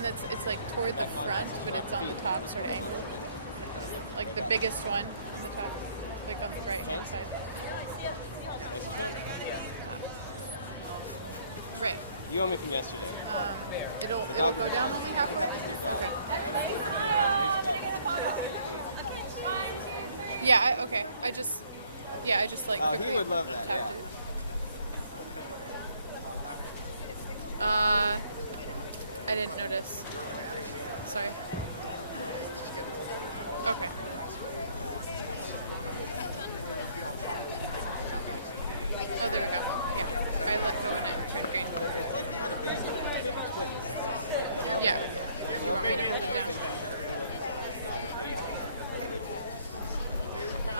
one that's, it's like toward the front, but it's on the top sort of angle. Like the biggest one, like on the right hand side. Right. You owe me from yesterday. It'll go down only halfway? Okay. Yeah, okay. I just like quickly. Who would love that? Yeah. I didn't notice. Sorry. Okay. Oh, there we go. Okay. I left it now. Okay. Yeah.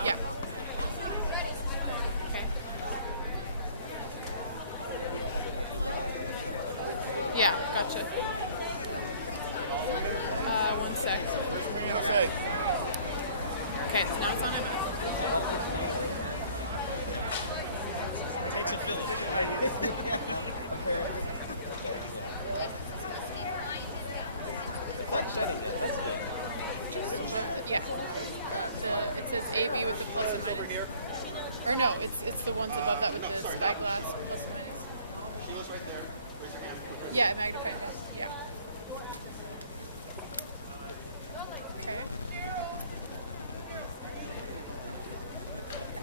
Yeah. Okay. Yeah, gotcha. One sec. Okay, so now it's on it. Yeah. It says AB with the It's over here. or no, it's the ones above that with No, the sorry, stop that one. loss. Sheila's right there. Raise your hand. Yeah, magnified. Yeah.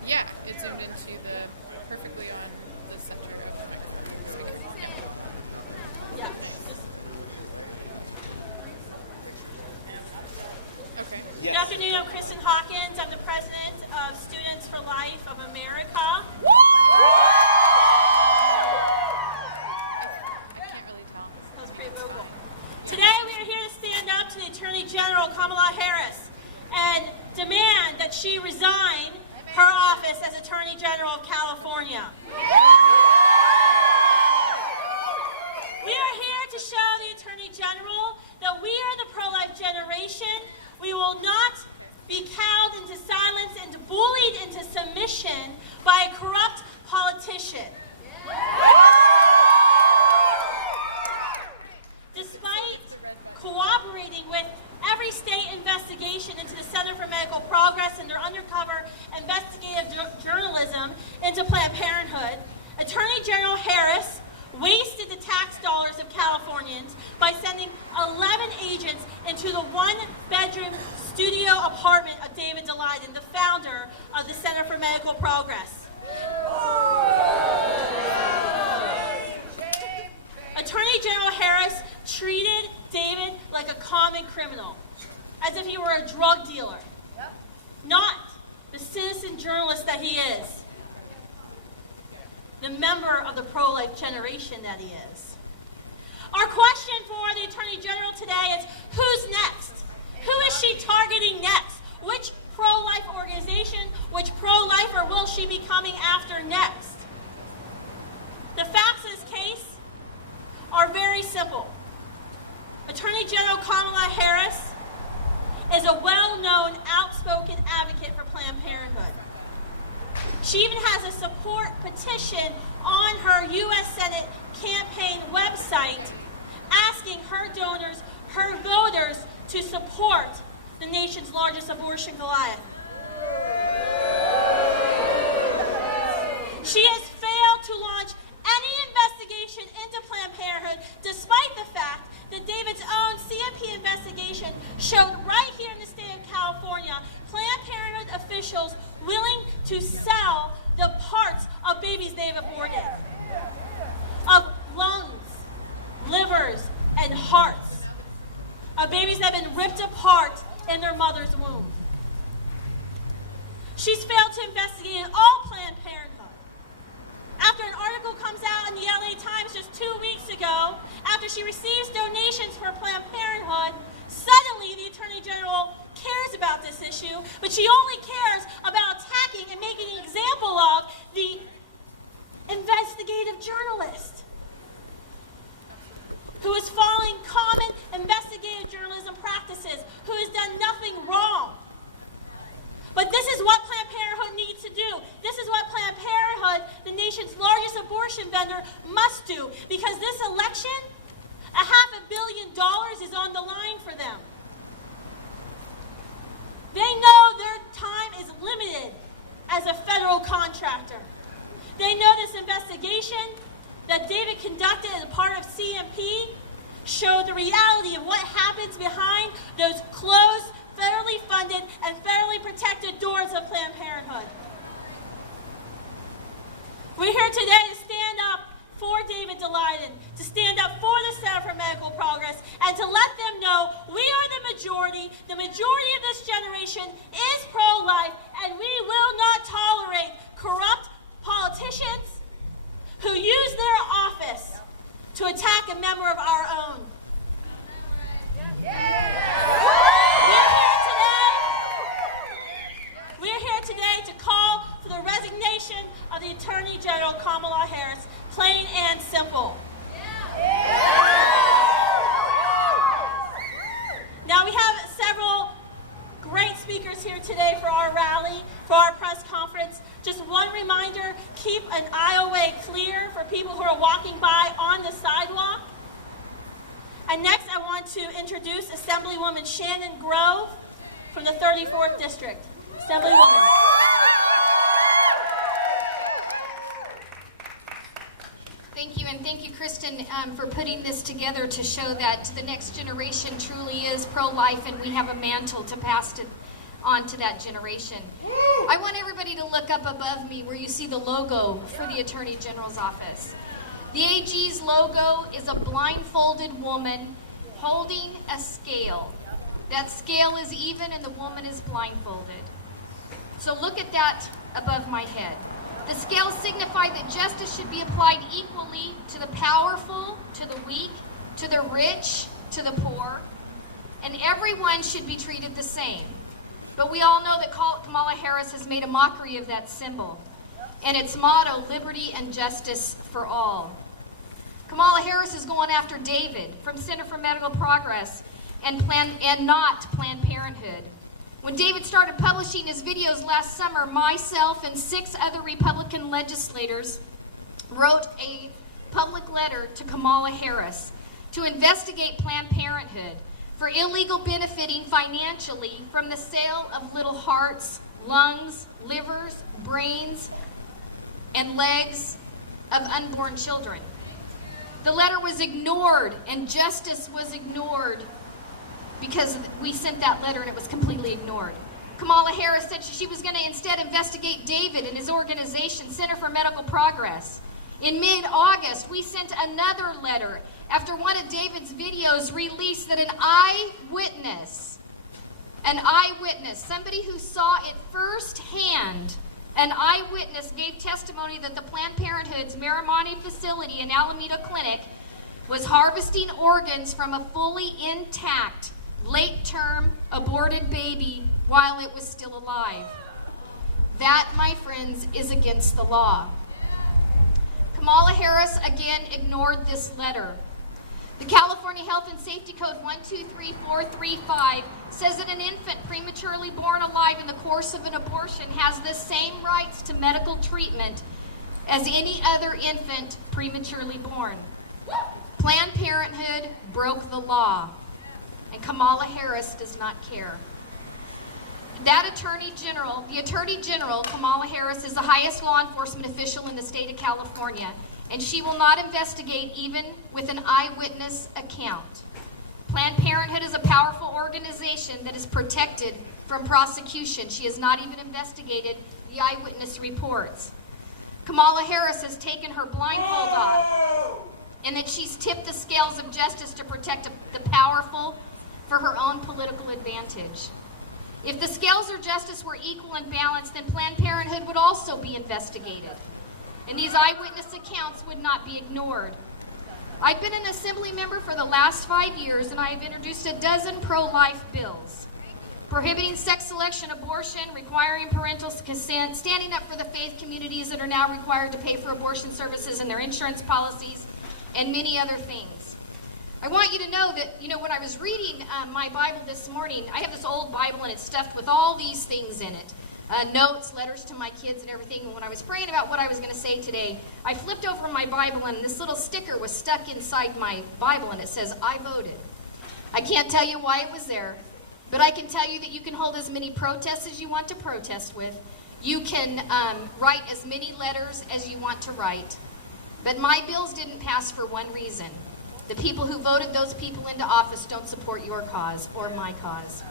Yeah, it zoomed into the perfectly on the center of the microphone. So Yeah. okay. Good afternoon, I'm Kristen Hawkins. I'm the president of Students for Life of America. That was pretty vocal. Today we are here to stand up to the Attorney General, Kamala Harris, and demand that she resign her office as Attorney General of California. We are here to show the Attorney General that we are the pro-life generation. We will not be cowed into silence and bullied into submission by a corrupt politician. Despite cooperating with every state investigation into the Center for Medical Progress and their undercover investigative journalism into Planned Parenthood, Attorney General Harris wasted the tax dollars of Californians by sending 11 agents into the one-bedroom studio apartment of David Daleiden, the founder of the Center for Medical Progress. Attorney General Harris treated David like a common criminal, as if he were a drug dealer, not the citizen journalist that he is, the member of the pro-life generation that he is. Our question for the Attorney General today is, who's next? Who is she targeting next? Which pro-life organization, which pro-lifer will she be coming after next? The facts of this case are very simple. Attorney General Kamala Harris is a well-known, outspoken advocate for Planned Parenthood. She even has a support petition on her U.S. Senate campaign website asking her donors, her voters, to support the nation's largest abortion Goliath. She has failed to launch any investigation into Planned Parenthood, despite the fact that David's own CMP investigation showed right here in the state of California Planned Parenthood officials willing to sell the parts of babies they've aborted, of lungs, livers, and hearts, of babies that have been ripped apart in their mother's womb. She's failed to investigate all Planned Parenthood. After an article comes out in the LA Times just 2 weeks ago, after she receives donations for Planned Parenthood, suddenly the Attorney General cares about this issue, but she only cares about attacking and making an example of the investigative journalist who is following common investigative journalism practices, who has done nothing wrong. But this is what Planned Parenthood needs to do. This is what Planned Parenthood, the nation's largest abortion vendor, must do. Because this election, $500 million is on the line for them. They know their time is limited as a federal contractor. They know this investigation that David conducted as a part of CMP showed the reality of what happens behind those closed, federally funded, and federally protected doors of Planned Parenthood. We're here today to stand up for David Daleiden, to stand up for the Center for Medical Progress, and to let them know we are the majority. The majority of this generation is pro-life, and we will not tolerate corrupt politicians who use their office to attack a member of our own. We're here today to call for the resignation of the Attorney General Kamala Harris, plain and simple. Now we have several great speakers here today for our rally, for our press conference. Just one reminder, keep an aisleway clear for people who are walking by on the sidewalk. And next I want to introduce Assemblywoman Shannon Grove from the 34th District. Assemblywoman. Thank you, and thank you, Kristen, for putting this together to show that the next generation truly is pro-life, and we have a mantle to pass it on to that generation. I want everybody to look up above me where you see the logo for the Attorney General's office. The AG's logo is a blindfolded woman holding a scale. That scale is even and the woman is blindfolded. So look at that above my head. The scales signify that justice should be applied equally to the powerful, to the weak, to the rich, to the poor, and everyone should be treated the same. But we all know that Kamala Harris has made a mockery of that symbol and its motto, liberty and justice for all. Kamala Harris is going after David from Center for Medical Progress and not Planned Parenthood. When David started publishing his videos last summer, myself and 6 other Republican legislators wrote a public letter to Kamala Harris to investigate Planned Parenthood for illegal benefiting financially from the sale of little hearts, lungs, livers, brains, and legs of unborn children. The letter was ignored, and justice was ignored because we sent that letter and it was completely ignored. Kamala Harris said she was going to instead investigate David and his organization, Center for Medical Progress. In mid-August, we sent another letter after one of David's videos released that an eyewitness, somebody who saw it firsthand, an eyewitness gave testimony that the Planned Parenthood's Miramani facility in Alameda Clinic was harvesting organs from a fully intact, late-term, aborted baby while it was still alive. That, my friends, is against the law. Kamala Harris again ignored this letter. The California Health and Safety Code 123435 says that an infant prematurely born alive in the course of an abortion has the same rights to medical treatment as any other infant prematurely born. Planned Parenthood broke the law, and Kamala Harris does not care. That Attorney General, the Attorney General, Kamala Harris, is the highest law enforcement official in the state of California, and she will not investigate even with an eyewitness account. Planned Parenthood is a powerful organization that is protected from prosecution. She has not even investigated the eyewitness reports. Kamala Harris has taken her blindfold off, and that she's tipped the scales of justice to protect the powerful for her own political advantage. If the scales of justice were equal and balanced, then Planned Parenthood would also be investigated, and these eyewitness accounts would not be ignored. I've been an assembly member for the last 5 years, and I have introduced a dozen pro-life bills, prohibiting sex selection, abortion, requiring parental consent, standing up for the faith communities that are now required to pay for abortion services and their insurance policies, and many other things. I want you to know that, when I was reading my Bible this morning, I have this old Bible and it's stuffed with all these things in it. notes, letters to my kids and everything. And when I was praying about what I was going to say today, I flipped over my Bible and this little sticker was stuck inside my Bible and it says, I voted. I can't tell you why it was there, but I can tell you that you can hold as many protests as you want to protest with. You can write as many letters as you want to write. But my bills didn't pass for one reason. The people who voted those people into office don't support your cause or my cause.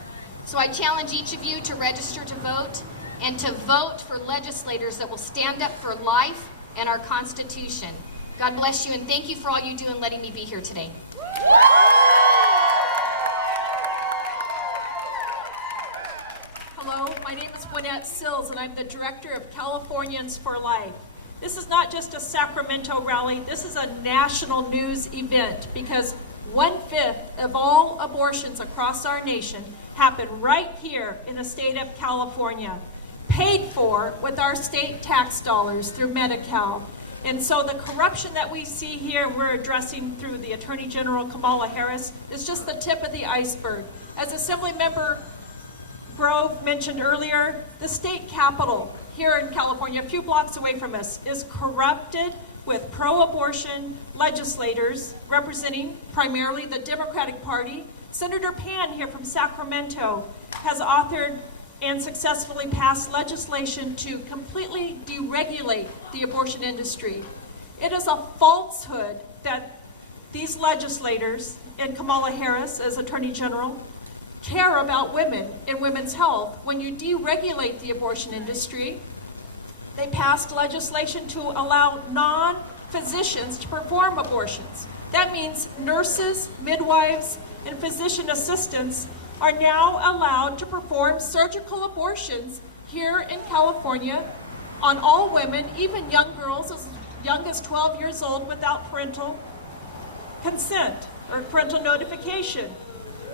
So I challenge each of you to register to vote and to vote for legislators that will stand up for life and our Constitution. God bless you, and thank you for all you do in letting me be here today. Hello, my name is Gwinnett Sills, and I'm the director of Californians for Life. This is not just a Sacramento rally, this is a national news event because 1/5 of all abortions across our nation happen right here in the state of California, paid for with our state tax dollars through Medi-Cal. And so the corruption that we see here, we're addressing through the Attorney General Kamala Harris, is just the tip of the iceberg. As Assemblymember Grove mentioned earlier, the state capitol here in California, a few blocks away from us, is corrupted with pro-abortion legislators representing primarily the Democratic Party. Senator Pan here from Sacramento has authored and successfully passed legislation to completely deregulate the abortion industry. It is a falsehood that these legislators and Kamala Harris as Attorney General care about women and women's health. When you deregulate the abortion industry, they passed legislation to allow non-physicians to perform abortions. That means nurses, midwives, and physician assistants are now allowed to perform surgical abortions here in California on all women, even young girls as young as 12 years old without parental consent or parental notification.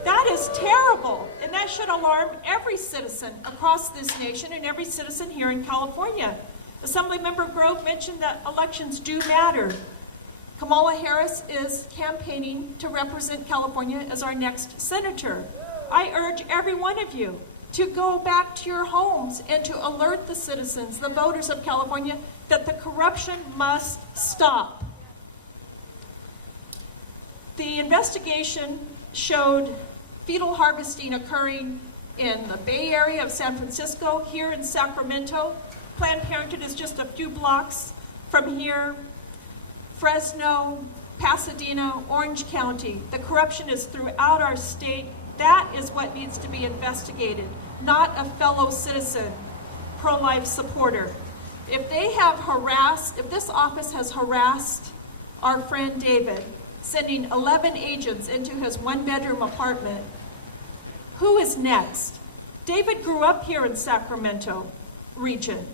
That is terrible, and that should alarm every citizen across this nation and every citizen here in California. Assemblymember Grove mentioned that elections do matter. Kamala Harris is campaigning to represent California as our next senator. I urge every one of you to go back to your homes and to alert the citizens, the voters of California, that the corruption must stop. The investigation showed fetal harvesting occurring in the Bay Area of San Francisco, here in Sacramento. Planned Parenthood is just a few blocks from here. Fresno, Pasadena, Orange County. The corruption is throughout our state. That is what needs to be investigated, not a fellow citizen, pro-life supporter. If this office has harassed our friend David, sending 11 agents into his one-bedroom apartment, who is next? David grew up here in Sacramento region.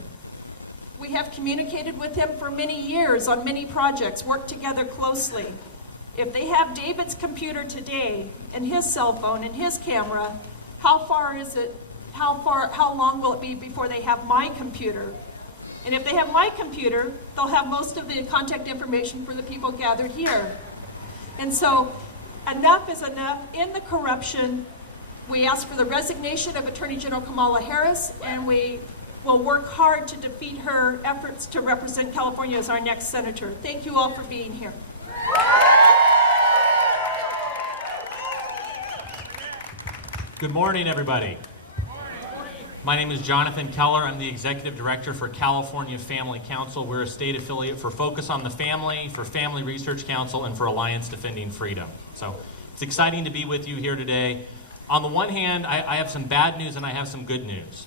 We have communicated with him for many years on many projects, worked together closely. If they have David's computer today and his cell phone and his camera, how long will it be before they have my computer? And if they have my computer, they'll have most of the contact information for the people gathered here. And so enough is enough. In the corruption, we ask for the resignation of Attorney General Kamala Harris, and we will work hard to defeat her efforts to represent California as our next senator. Thank you all for being here. Good morning, everybody. My name is Jonathan Keller. I'm the Executive Director for California Family Council. We're a state affiliate for Focus on the Family, for Family Research Council, and for Alliance Defending Freedom. So it's exciting to be with you here today. On the one hand, I have some bad news and I have some good news.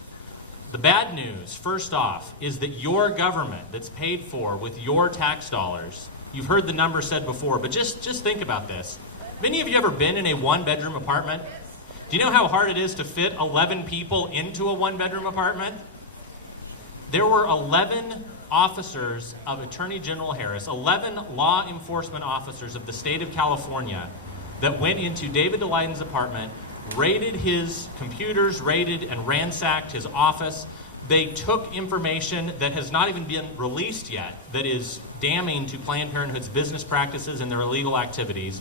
The bad news, first off, is that your government that's paid for with your tax dollars, you've heard the number said before, but just think about this. Have any of you ever been in a one-bedroom apartment? Do you know how hard it is to fit 11 people into a one-bedroom apartment? There were 11 officers of Attorney General Harris, 11 law enforcement officers of the state of California that went into David Daleiden's apartment, raided his computers, raided and ransacked his office. They took information that has not even been released yet, that is damning to Planned Parenthood's business practices and their illegal activities,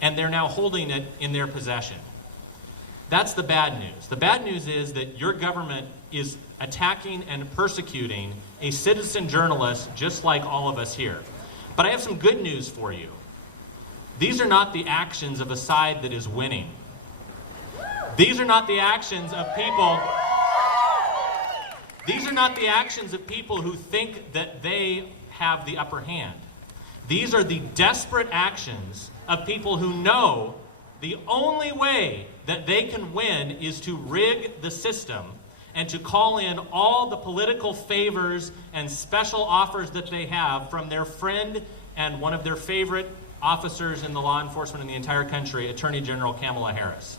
and they're now holding it in their possession. That's the bad news. The bad news is that your government is attacking and persecuting a citizen journalist just like all of us here. But I have some good news for you. These are not the actions of a side that is winning. These are not the actions of people. These are not the actions of people who think that they have the upper hand. These are the desperate actions of people who know the only way that they can win is to rig the system and to call in all the political favors and special offers that they have from their friend and one of their favorite officers in the law enforcement in the entire country, Attorney General Kamala Harris.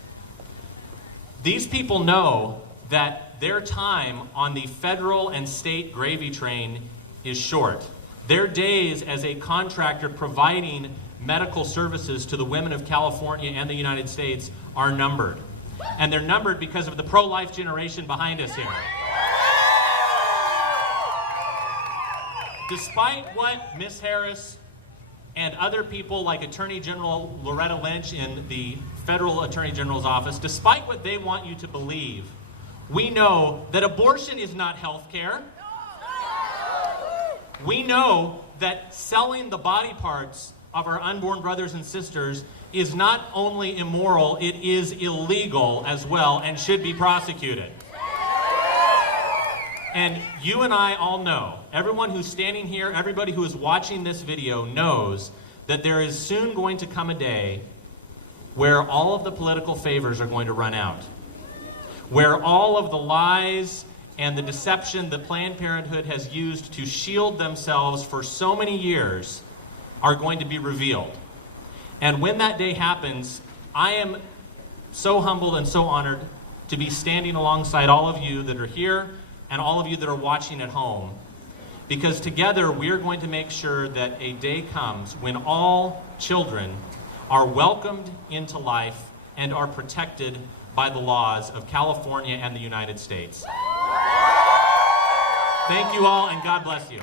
These people know that their time on the federal and state gravy train is short. Their days as a contractor providing medical services to the women of California and the United States are numbered. And they're numbered because of the pro-life generation behind us here. Despite what Ms. Harris and other people like Attorney General Loretta Lynch in the Federal Attorney General's office, despite what they want you to believe, we know that abortion is not health care. We know that selling the body parts of our unborn brothers and sisters is not only immoral, it is illegal as well and should be prosecuted. And you and I all know, everyone who's standing here, everybody who is watching this video knows that there is soon going to come a day where all of the political favors are going to run out, where all of the lies and the deception that Planned Parenthood has used to shield themselves for so many years are going to be revealed. And when that day happens, I am so humbled and so honored to be standing alongside all of you that are here and all of you that are watching at home, because together we're going to make sure that a day comes when all children are welcomed into life and are protected by the laws of California and the United States. Thank you all, and God bless you.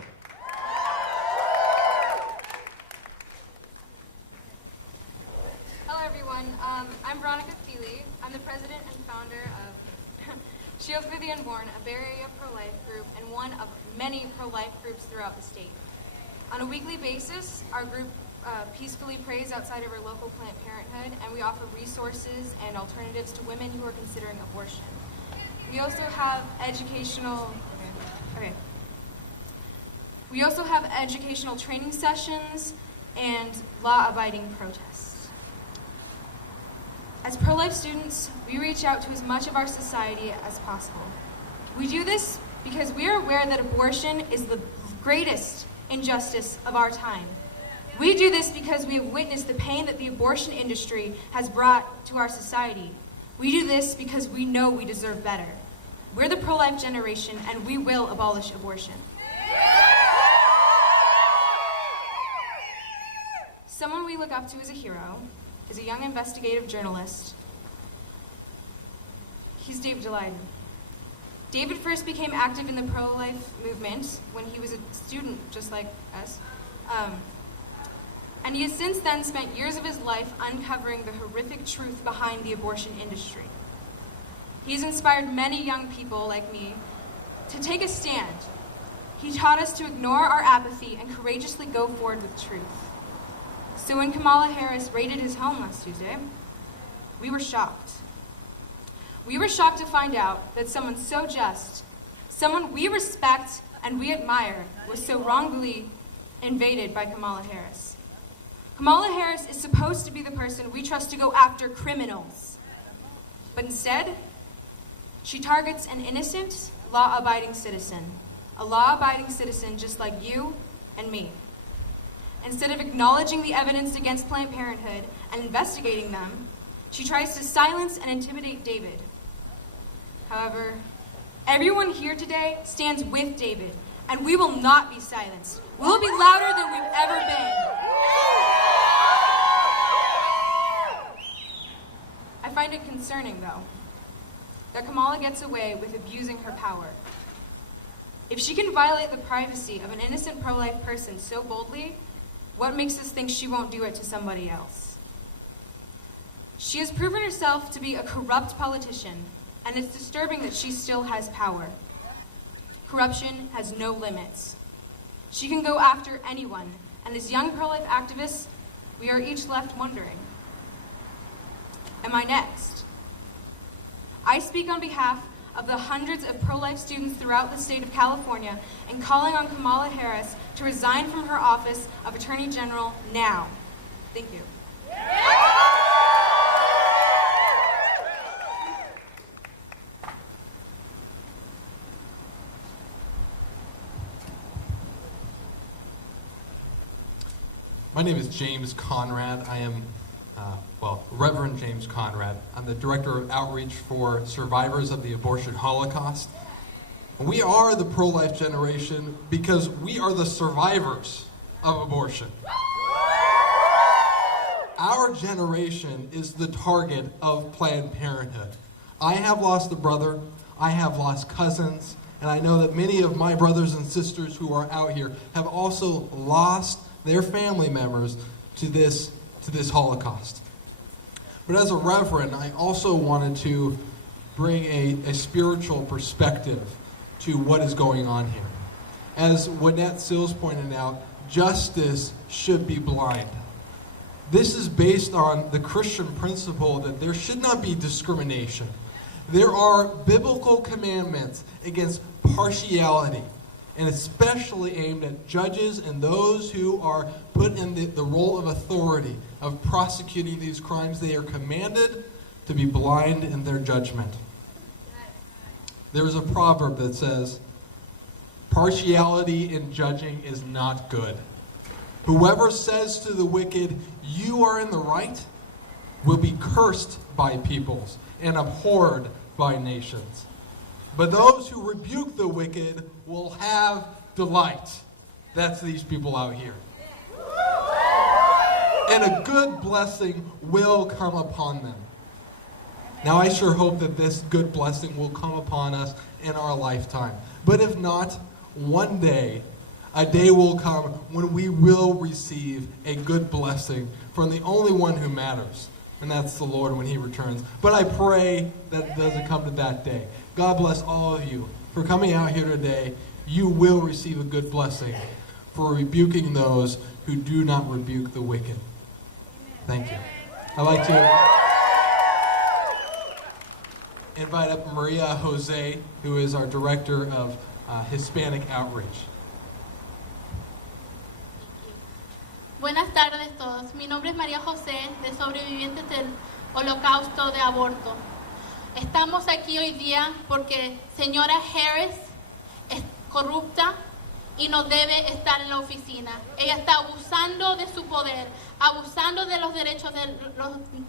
Hello, everyone. I'm Veronica Feely. I'm the president and founder of Shield for the Unborn, a Bay Area pro-life group and one of many pro-life groups throughout the state. On a weekly basis, our group peacefully prays outside of our local Planned Parenthood, and we offer resources and alternatives to women who are considering abortion. We also have educational training sessions and law-abiding protests. As pro-life students, we reach out to as much of our society as possible. We do this because we are aware that abortion is the greatest injustice of our time. We do this because we have witnessed the pain that the abortion industry has brought to our society. We do this because we know we deserve better. We're the pro-life generation, and we will abolish abortion. Someone we look up to as a hero is a young investigative journalist. He's David Daleiden. David first became active in the pro-life movement when he was a student, just like us. And he has since then spent years of his life uncovering the horrific truth behind the abortion industry. He has inspired many young people like me to take a stand. He taught us to ignore our apathy and courageously go forward with truth. So when Kamala Harris raided his home last Tuesday, we were shocked. We were shocked to find out that someone so just, someone we respect and we admire, was so wrongly invaded by Kamala Harris. Kamala Harris is supposed to be the person we trust to go after criminals. But instead, she targets an innocent, law-abiding citizen. A law-abiding citizen just like you and me. Instead of acknowledging the evidence against Planned Parenthood and investigating them, she tries to silence and intimidate David. However, everyone here today stands with David, and we will not be silenced. We'll be louder than we've ever been. I find it concerning, though, that Kamala gets away with abusing her power. If she can violate the privacy of an innocent pro-life person so boldly, what makes us think she won't do it to somebody else? She has proven herself to be a corrupt politician, and it's disturbing that she still has power. Corruption has no limits. She can go after anyone, and as young pro-life activists, we are each left wondering, am I next? I speak on behalf of the hundreds of pro-life students throughout the state of California and calling on Kamala Harris to resign from her office of Attorney General now. Thank you. My name is James Conrad. I am, Reverend James Conrad. I'm the Director of Outreach for Survivors of the Abortion Holocaust. We are the pro-life generation because we are the survivors of abortion. Our generation is the target of Planned Parenthood. I have lost a brother, I have lost cousins, and I know that many of my brothers and sisters who are out here have also lost their family members to this Holocaust. But as a reverend, I also wanted to bring a spiritual perspective to what is going on here. As Wynette Sills pointed out, justice should be blind. This is based on the Christian principle that there should not be discrimination. There are biblical commandments against partiality, and especially aimed at judges and those who are put in the role of authority of prosecuting these crimes. They are commanded to be blind in their judgment. There is a proverb that says, partiality in judging is not good. Whoever says to the wicked, you are in the right, will be cursed by peoples and abhorred by nations. But those who rebuke the wicked will have delight. That's these people out here. And a good blessing will come upon them. Now, I sure hope that this good blessing will come upon us in our lifetime. But if not, one day, a day will come when we will receive a good blessing from the only one who matters, and that's the Lord when He returns. But I pray that it doesn't come to that day. God bless all of you for coming out here today. You will receive a good blessing for rebuking those who do not rebuke the wicked. Thank you. I'd like to invite up Maria Jose, who is our Director of Hispanic Outreach. Buenas tardes todos. Mi nombre es María José, de Sobrevivientes del Holocausto de Aborto. Estamos aquí hoy día porque señora Harris es corrupta y no debe estar en la oficina. Ella está abusando de su poder, abusando de los derechos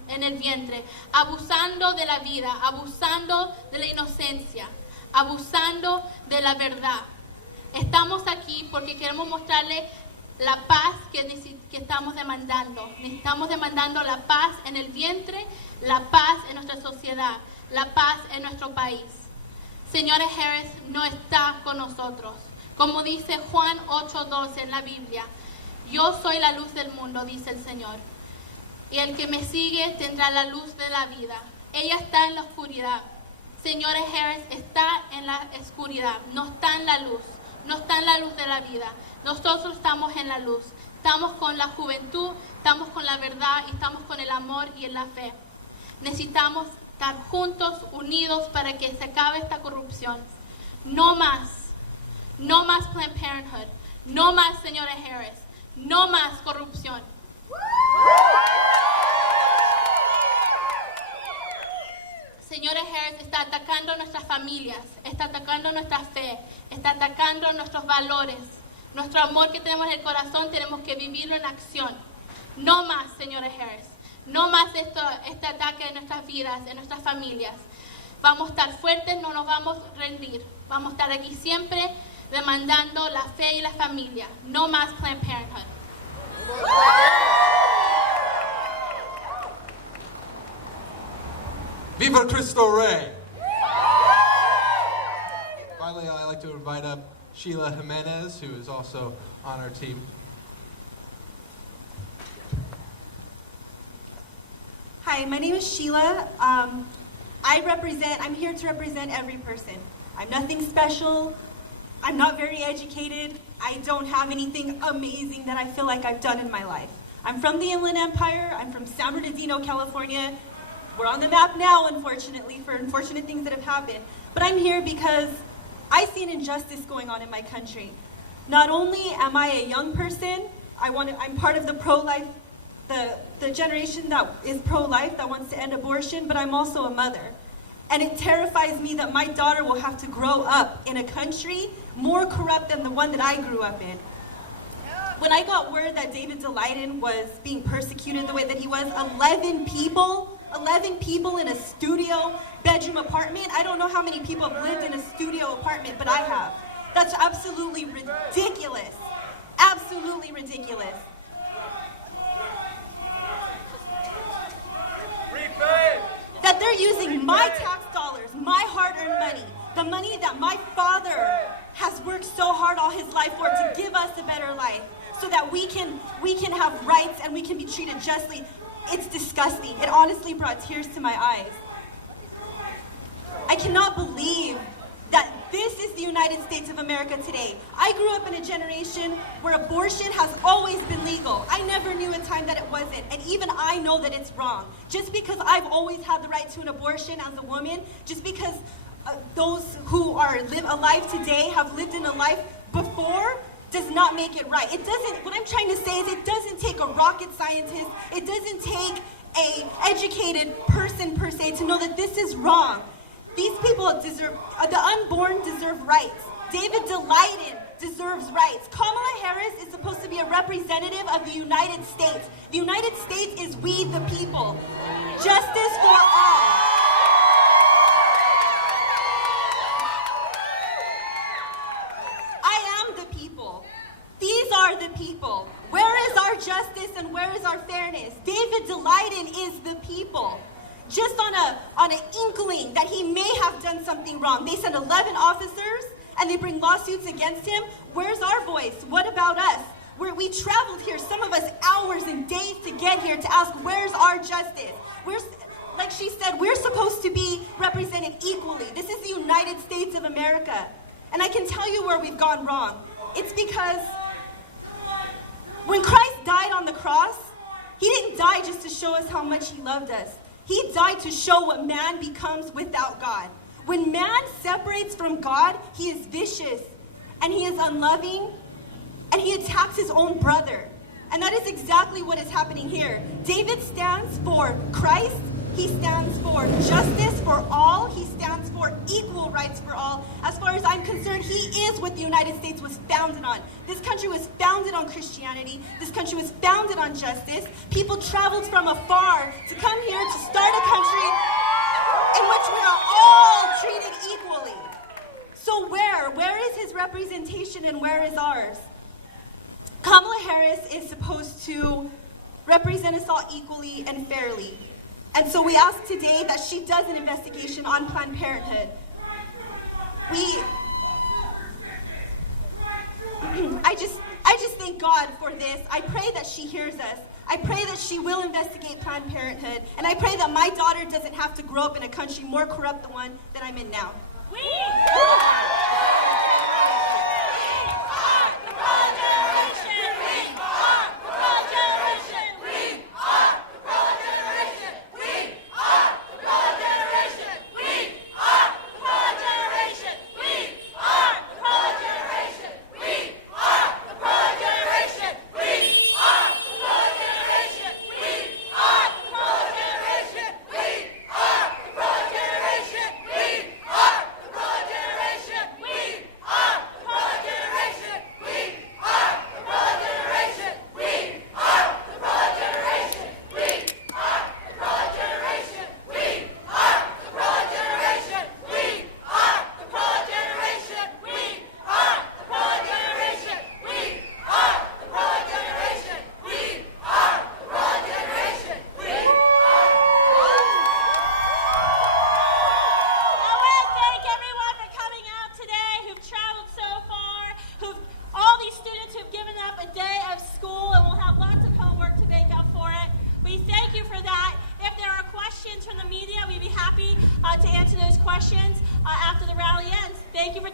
en el vientre, abusando de la vida, abusando de la inocencia, abusando de la verdad. Estamos aquí porque queremos mostrarle la paz que estamos demandando. Estamos demandando la paz en el vientre, la paz en nuestra sociedad, la paz en nuestro país. Señora Harris no está con nosotros. Como dice Juan 8:12 en la Biblia, yo soy la luz del mundo, dice el Señor. Y el que me sigue tendrá la luz de la vida. Ella está en la oscuridad. Señora Harris está en la oscuridad, no está en la luz. No está en la luz de la vida. Nosotros estamos en la luz. Estamos con la juventud, estamos con la verdad y estamos con el amor y en la fe. Necesitamos estar juntos, unidos para que se acabe esta corrupción. No más Planned Parenthood. No más señora Harris. No más corrupción. Señora Harris está atacando nuestras familias, está atacando nuestra fe, está atacando nuestros valores. Nuestro amor que tenemos en el corazón tenemos que vivirlo en acción. No más, señora Harris. No más este ataque en nuestras vidas, en nuestras familias. Vamos a estar fuertes, no nos vamos a rendir. Vamos a estar aquí siempre demandando la fe y la familia. No más Planned Parenthood. Viva Cristo Rey! Finally, I'd like to invite up Sheila Jimenez, who is also on our team. Hi, my name is Sheila. I'm here to represent every person. I'm nothing special. I'm not very educated. I don't have anything amazing that I feel like I've done in my life. I'm from the Inland Empire. I'm from San Bernardino, California. We're on the map now, unfortunately, for unfortunate things that have happened. But I'm here because I see an injustice going on in my country. Not only am I a young person, I'm part of the pro-life, the generation that is pro-life, that wants to end abortion, but I'm also a mother. And it terrifies me that my daughter will have to grow up in a country more corrupt than the one that I grew up in. When I got word that David Daleiden was being persecuted the way that he was, 11 people in a studio bedroom apartment. I don't know how many people have lived in a studio apartment, but I have. That's absolutely ridiculous. Absolutely ridiculous. That they're using my tax dollars, my hard-earned money, the money that my father has worked so hard all his life for to give us a better life, so that we can have rights and we can be treated justly. It's disgusting. It honestly brought tears to my eyes. I cannot believe that this is the United States of America today. I grew up in a generation where abortion has always been legal. I never knew a time that it wasn't, and even I know that it's wrong. Just because I've always had the right to an abortion as a woman, just because those who are alive today have lived in a life before, does not make it right. What I'm trying to say is it doesn't take a rocket scientist, it doesn't take an educated person per se to know that this is wrong. These people deserve, the unborn deserve rights. David Daleiden deserves rights. Kamala Harris is supposed to be a representative of the United States. The United States is we the people. Justice for all. I am the people. These are the people. Where is our justice and where is our fairness? David Daleiden is the people. Just on an inkling that he may have done something wrong. They send 11 officers and they bring lawsuits against him. Where's our voice? What about us? We traveled here, some of us hours and days to get here to ask, where's our justice? Like she said, we're supposed to be represented equally. This is the United States of America. And I can tell you where we've gone wrong. It's because when Christ died on the cross, he didn't die just to show us how much he loved us. He died to show what man becomes without God. When man separates from God, he is vicious, and he is unloving, and he attacks his own brother. And that is exactly what is happening here. David stands for Christ. He stands for justice for all. He stands for equal rights for all. As far as I'm concerned, he is what the United States was founded on. This country was founded on Christianity. This country was founded on justice. People traveled from afar to come here to start a country in which we are all treated equally. So where is his representation and where is ours? Kamala Harris is supposed to represent us all equally and fairly. And so we ask today that she does an investigation on Planned Parenthood. I just thank God for this. I pray that she hears us. I pray that she will investigate Planned Parenthood. And I pray that my daughter doesn't have to grow up in a country more corrupt than one that I'm in now.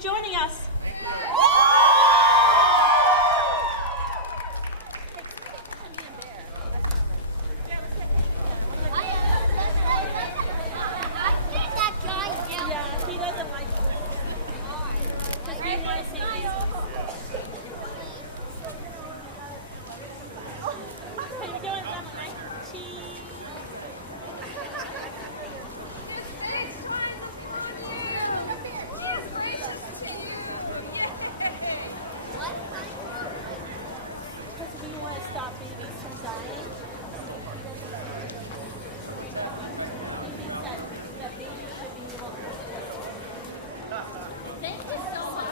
joining us. Yeah, he doesn't like it. Because we want to see these. How you doing, Emily? Cheese. Because we want to stop babies from dying. He thinks that babies should be able to live. Thank you so much.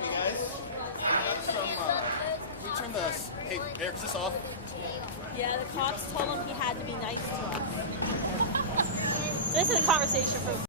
Hey guys, we turn the, hey Eric, is this off? Yeah, the cops told him he had to be nice to us. This is a conversation for